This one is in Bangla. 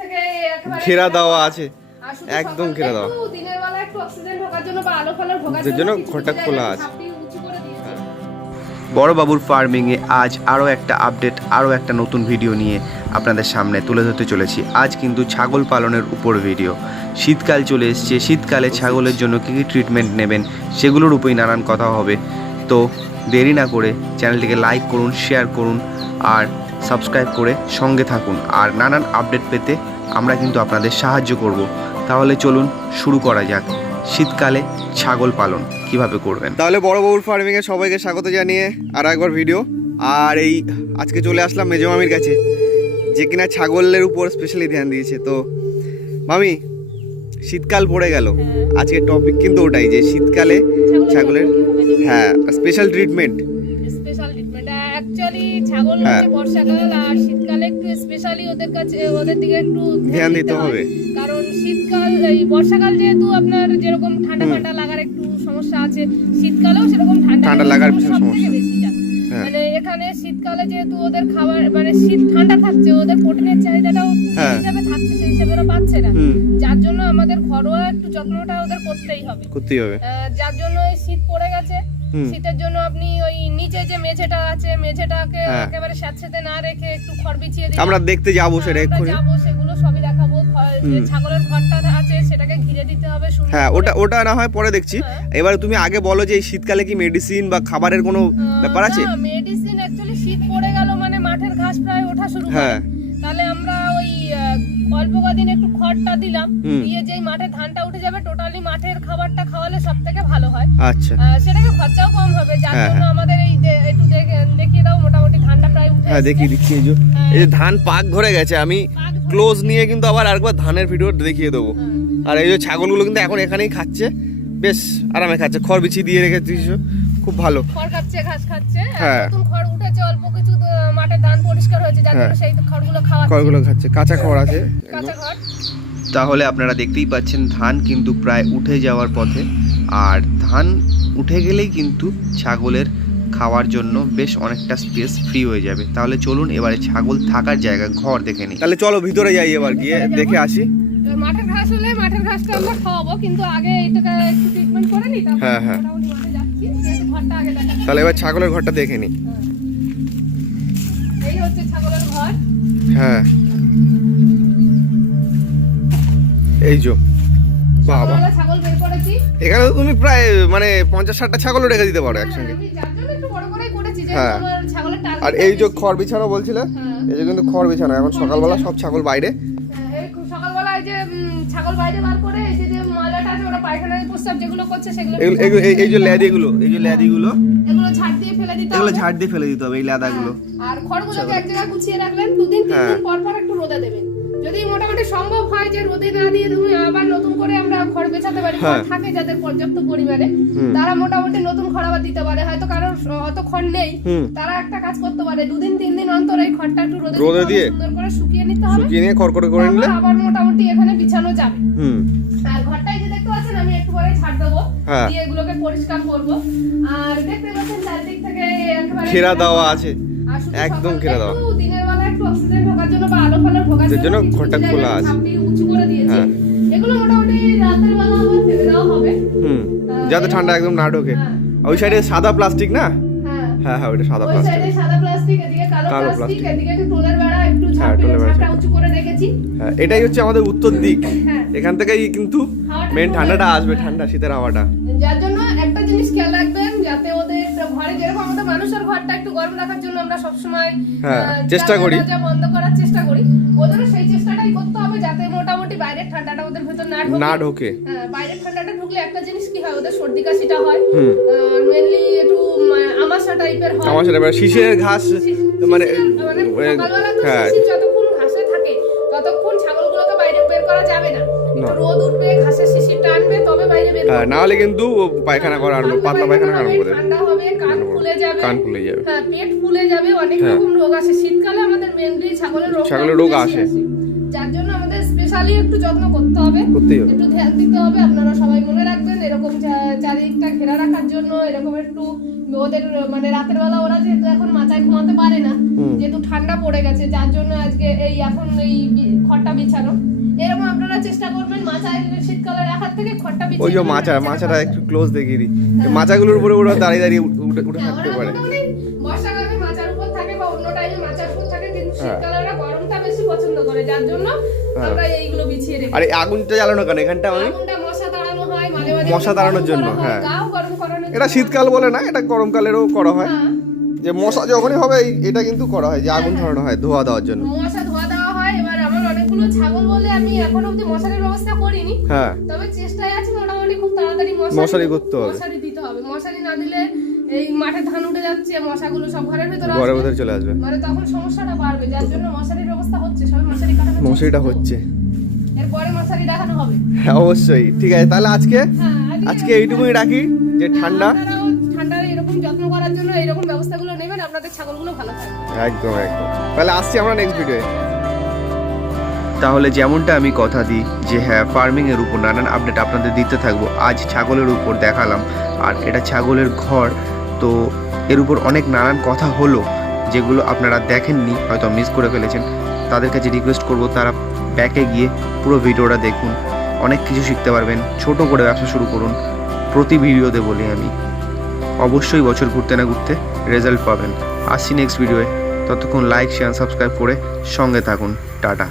থেকে একেবারে ঘেরা দেওয়া আছে, একদম ঘেরা দেওয়া। দিনের বেলা একটু অক্সিজেন ঢোকার জন্য বা আলো ফালো ঢোকার জন্য কিছু ঘরটা জায়গায় খোলা আছে। ছাপড়ি উঁচু করে দিয়েছে। বড় বাবুর ফার্মিংয়ে আজ আরও একটা আপডেট, আরও একটা নতুন ভিডিও নিয়ে আপনাদের সামনে তুলে ধরতে চলেছি। আজ কিন্তু ছাগল পালনের উপর ভিডিও। শীতকাল চলে এসছে, শীতকালে ছাগলের জন্য কী কী ট্রিটমেন্ট নেবেন সেগুলোর উপরেই নানান কথা হবে। তো দেরি না করে চ্যানেলটিকে লাইক করুন, শেয়ার করুন আর সাবস্ক্রাইব করে সঙ্গে থাকুন। আর নানান আপডেট পেতে আমরা কিন্তু আপনাদের সাহায্য করব। তাহলে চলুন শুরু করা যাক শীতকালে ছাগল পালন কিভাবে করবেন। তাহলে বড় বাবুর ফার্মিংয়ে সবাইকে স্বাগত জানিয়ে আর একবার ভিডিও। আর এই আজকে চলে আসলাম মেজো মামির কাছে, যে কিনা ছাগলের উপর স্পেশালি ধ্যান দিয়েছে। তো মামি, শীতকাল পড়ে গেল, আজকের টপিক কিন্তু ওটাই যে শীতকালে ছাগলের হ্যাঁ special treatment. Special treatment actually ছাগল হচ্ছে বর্ষাকাল আর শীতকালে একটু স্পেশালি ওদের দিকে একটু ধ্যান দিতে হবে। কারণ শীতকাল এই বর্ষাকাল যেহেতু আপনার যেরকম ঠান্ডা ঠান্ডা লাগার একটু সমস্যা আছে, শীতকালেও সেরকম ঠান্ডা লাগার সমস্যা বেশিটা। মানে এখানে শীতকালে যেহেতু ওদের খাবার মানে শীত ঠান্ডা থাকছে, ওদের প্রোটিনের চাহিদাটাও হিসাবে থাকছে, সেই হিসাবে ওরা পাচ্ছে না। যার জন্য আমাদের ঘরোয়া একটু যত্নটা ওদের করতেই হবে। যার জন্য এই শীত পড়ে গেছে, শীতের জন্য আপনি ওই নিচে যে মেঝেটা আছে মেঝেটাকে একেবারে স্যাঁতসেঁতে না রেখে একটু খড় বিছিয়ে দিই। আমরা দেখতে যাবো সেটা এক্ষুনি, সেগুলো সবই দেখাবো। যে ছাগলের ঘরটা আছে সেটাকে ঘিরে দিতে হবে সুন্দর। হ্যাঁ, ওটা না হয় পরে দেখছি। এবারে তুমি আগে বলো যে এই শীতকালে কি মেডিসিন বা খাবারের কোনো ব্যাপার আছে? না, মেডিসিন অ্যাকচুয়ালি শীত পড়ে গেল মানে মাঠের ঘাস প্রায় ওঠা শুরু করে। তাহলে আমরা ওই অল্প কদিন একটু খড়টা দিলাম, দিয়ে যেই মাঠে ধানটা উঠে যাবে টোটালি মাঠের খাবারটা খাওয়ালে সবথেকে ভালো হয়। আচ্ছা, সেটাকে খরচাও কম হবে। যার জন্য আমাদের এই একটু দেখিয়ে দাও, মোটামুটি ধানটা প্রায় উঠে হ্যাঁ দেখি এই যে ধান পাক ধরে গেছে। আমি ক্লোজ নিয়ে কিন্তু আবার আরেকবার ধানের ভিডিও দেখিয়ে দেবো। আর এই যে ছাগলগুলো কিন্তু এখন এখানেই খাচ্ছে, বেশ আরামে খাচ্ছে, খড় বিছিয়ে দিয়ে রেখেছিস, খুব ভালো খড় খাচ্ছে, ঘাস খাচ্ছে। নতুন খড় উঠেছে, অল্প কিছু মাঠে ধান পরিষ্কার হয়েছে, যার জন্য সেই খড়গুলো খাচ্ছে, কাঁচা খড় আছে, কাঁচা খড়। তাহলে আপনারা দেখতেই পাচ্ছেন ধান কিন্তু প্রায় উঠে যাওয়ার পথে। আর ধান উঠে গেলেই কিন্তু ছাগলের খাওয়ার জন্য বেশ অনেকটা স্পেস ফ্রি হয়ে যাবে। তাহলে চলুন এবারে ছাগল থাকার জায়গা ঘর দেখে নিই। তাহলে চলো ভিতরে যাই, এবার গিয়ে দেখে আসি। মাঠের ঘাস হলে মাঠের ঘাসটা আমরা খাওয়াবো, কিন্তু আগে এটাকে একটু ট্রিটমেন্ট করে নিই। হ্যাঁ মোটামুটি মাঠে যাচ্ছি, ঘরটা আগে দেখা। তাহলে এবার ছাগলের ঘরটা দেখে নিই। এই হচ্ছে ছাগলের ঘর। হ্যাঁ, এই যে বাবা, ছাগল বের করেছি। এখানে তো তুমি প্রায় মানে 50-60টা ছাগলও রেখে দিতে পারো একসঙ্গে। আমি যার জন্য একটু বড় করেই করেছি, যে আমার ছাগলের টার্গেট। আর এই যে খড় বিছানো বলছিলে, এই যে কিন্তু খড় বিছানো, এখন সকালবেলা সব ছাগল বাইরে। এই সকালবেলা এই যে ছাগল বাইরে বার করে এই যে ময়লাটা আছে ওরা পায়খানায় প্রস্রাব যেগুলো করছে সেগুলো এই যে ল্যাদিগুলো, এগুলো ঝাড় দিয়ে ফেলে দিতে হবে। এগুলো ঝাড় দিয়ে ফেলে দিতে হবে, এই লেদাগুলো। আর খড়গুলোকে এক জায়গায় গুছিয়ে রাখলেন, দুদিন তিন দিন পর পর একটু রোদে দেবেন। যদি মোটামুটি সম্ভব হয় যে রোদে না দিয়ে তুমি আবার নতুন করে আমরা খড় বেছাতে পারি, থাকে যাদের পর্যাপ্ত পরিমাণে, তারা মোটামুটি নতুন খড় আবার দিতে পারে। হয়তো কারোর অত খড় নেই, তারা একটা কাজ করতে পারে, দুদিন তিন দিন অন্তর এই খড়টা একটু রোদে দিয়ে সুন্দর করে শুকিয়ে নিতে হবে। শুকিয়ে নিয়ে খড়কড়ে করে নিলে আবার মোটামুটি এখানে বিছানো যাবে। আর ঘরটাই যে দেখতে পাচ্ছেন আমি একটু পরে ছাড় দেবো, দিয়ে এগুলোকে পরিষ্কার করব। আর দেখতে পাচ্ছেন চারদিক থেকে একেবারে ঘেরা দেওয়া আছে, একদম ঘেরা দেওয়া। দিনের বেলা একটু অক্সিজেন ঢোকার জন্য বা আলো ফালো ঢোকার জন্য ঘরটা খোলা আছে, ছাপড়ি উঁচু করে দিয়েছি। এগুলো মোটামুটি রাতের বেলা আবার ফেলে দেওয়া হবে, যাতে ঠান্ডা একদম না ঢোকে। ওই সাইডে সাদা প্লাস্টিক না? হ্যাঁ ওটা সাদা প্লাস্টিক। ওই সাইডে সাদা প্লাস্টিক, এদিকে কালো প্লাস্টিক, এদিকে একটু টোলের বেড়া একটু ছাপড়া উঁচু করে রেখেছি। হ্যাঁ, এটাই হচ্ছে আমাদের উত্তর দিক। এখান থেকেই কিন্তু মেন ঠান্ডাটা আসবে, ঠান্ডা শীতের হাওয়াটা। যার জন্য একটা জিনিস খেয়াল রাখবেন, যাতে ওদের ঘরে যেরকম আমাদের মানুষের ঘরটা একটু গরম রাখার জন্য আমরা সবসময় চেষ্টা করি, দরজা বন্ধ করার চেষ্টা করি, ওদেরও সেই চেষ্টাটাই করতে হবে যাতে মোটামুটি বাইরের ঠান্ডাটা ওদের ভেতর না ঢোকে। বাইরের ঠান্ডাটা ঢুকলে একটা জিনিস কি হয়, ওদের সর্দি কাশিটা হয়, মেইনলি একটু আমাশা টাইপের হয়। আমাশা টাইপের শিশির ঘাস মানে সকালবেলা তো শিশির যতক্ষণ ঘাসে থাকে ততক্ষণ ছাগলগুলোকে বাইরে বের করা যাবে না। রোদ উঠবে, ঘাসের শিশির টানবে, তবে বাইরে বের করবে। না হলে কিন্তু পায়খানা করা আরম্ভ, পাতলা পায়খানা আরম্ভ করে দেবে, ঠান্ডা হবে, কান ফুলে যাবে, হ্যাঁ পেট ফুলে যাবে, অনেক রকম রোগ আসে শীতকালে। আমাদের মেইনলি ছাগলের রোগ আসে, যার জন্য আমাদের স্পেশাল স্পেশালি একটু যত্ন করতে হবে, একটু ধ্যান দিতে হবে। আপনারা সবাই মনে রাখবেন এরকম চারিদিকটা ঘেরা রাখার জন্য এরকম একটু ওদের মানে রাতের বেলা ওরা যেহেতু এখন মাচায় ঘুমাতে পারে না, যেহেতু ঠান্ডা পড়ে গেছে, যার জন্য আজকে এই এখন এই খড়টা বিছানো। এরকম আপনারা চেষ্টা করবেন মাচায় শীতকালে রাখার থেকে খড়টা বিছিয়ে। ওই যে মাচাটা একটু ক্লোজ দেখিয়ে দিই, মাচাগুলোর উপরে ওরা দাঁড়িয়ে দাঁড়িয়ে উঠে থাকতে পারে। বর্ষাকালে মাচার উপর থাকে বা অন্য টাইমে মাচার উপর থাকে, কিন্তু শীতকালে ওরা গরমটা বেশি পছন্দ করে, যার জন্য আমরা এইগুলো বিছিয়ে রেখে। আরে আগুনটা জ্বালানো কেন এখানটা? আগুনটা মশা তাড়ানো হয়, মাঝে মাঝে মশা তাড়ানোর জন্য। হ্যাঁ, গাও গরম করানোর জন্য। এটা শীতকাল বলে না, এটা গরমকালেরও করা হয়। যে মশা যখনই হবে এটা কিন্তু করা হয়, যে আগুন ধরানো হয় ধোয়া দেওয়ার জন্য। মশা ধোয়া দেওয়া হয়। এবার আমার অনেকগুলো ছাগল বলে আমি এখনো অবধি মশারির ব্যবস্থা করিনি। হ্যাঁ, তবে চেষ্টায় আছি মোটামুটি খুব তাড়াতাড়ি মশারি করতে হবে, মশারি দিতে হবে। মশারি না দিলে এই মাঠে ধান উঠে যাচ্ছে, মশাগুলো সব ঘরের ভিতরে চলে আসবে, মানে তখন সমস্যাটা বাড়বে, যার জন্য মশারির ব্যবস্থা হচ্ছে। সবাই মশারিটা হচ্ছে, এরপরে মশারি দেখানো হবে। হ্যাঁ অবশ্যই। ঠিক আছে, তাহলে আজকে এইটুকুই রাখি, যে ঠান্ডার এরকম যত্ন করার জন্য এইরকম ব্যবস্থাগুলো নেবেন, আপনাদের ছাগলগুলো ভালো থাকবে। একদম একদম। তাহলে আসছি আমরা নেক্সট ভিডিওয়ে। তাহলে যেমনটা আমি কথা দিই যে হ্যাঁ, ফার্মিংয়ের উপর নানান আপডেট আপনাদের দিতে থাকবো। আজ ছাগলের উপর দেখালাম, আর এটা ছাগলের ঘর, তো এর উপর অনেক নানান কথা হলো যেগুলো আপনারা দেখেননি, হয়তো মিস করে ফেলেছেন। তাদের কাছে রিকোয়েস্ট করবো তারা ব্যাকে গিয়ে পুরো ভিডিওটা দেখুন, অনেক কিছু শিখতে পারবেন। ছোট করে ব্যবসা শুরু করুন, প্রতি ভিডিওতে বলি আমি, অবশ্যই বছর ঘুরতে না ঘুরতে রেজাল্ট পাবেন। আসছি নেক্সট ভিডিওয়ে, ততক্ষণ লাইক শেয়ার সাবস্ক্রাইব করে সঙ্গে থাকুন। টাটা।